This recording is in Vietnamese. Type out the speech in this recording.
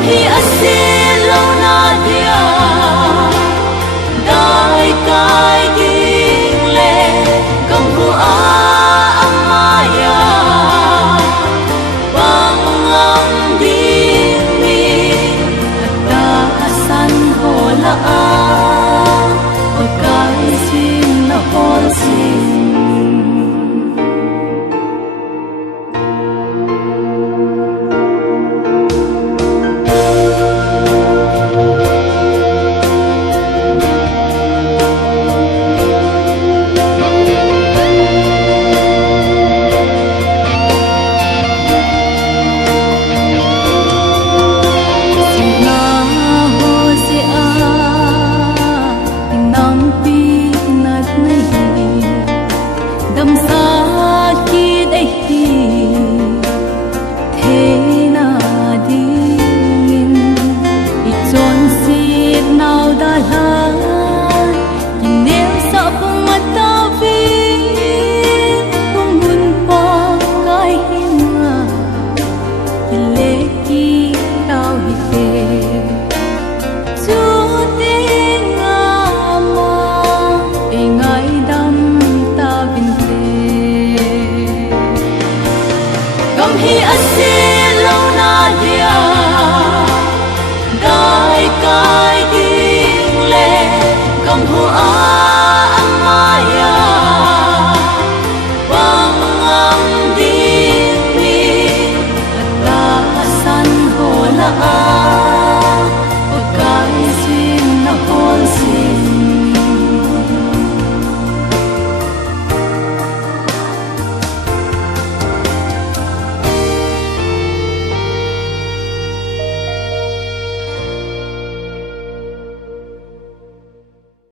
hi asin lo na dia dai kai ding le kam hu a amaya bang ang ding mi ta san ho la a o kai sin na hol sin hi asin lo na dia dai kai ding le kam hu a amaya bang ang ding mi ta san ho la a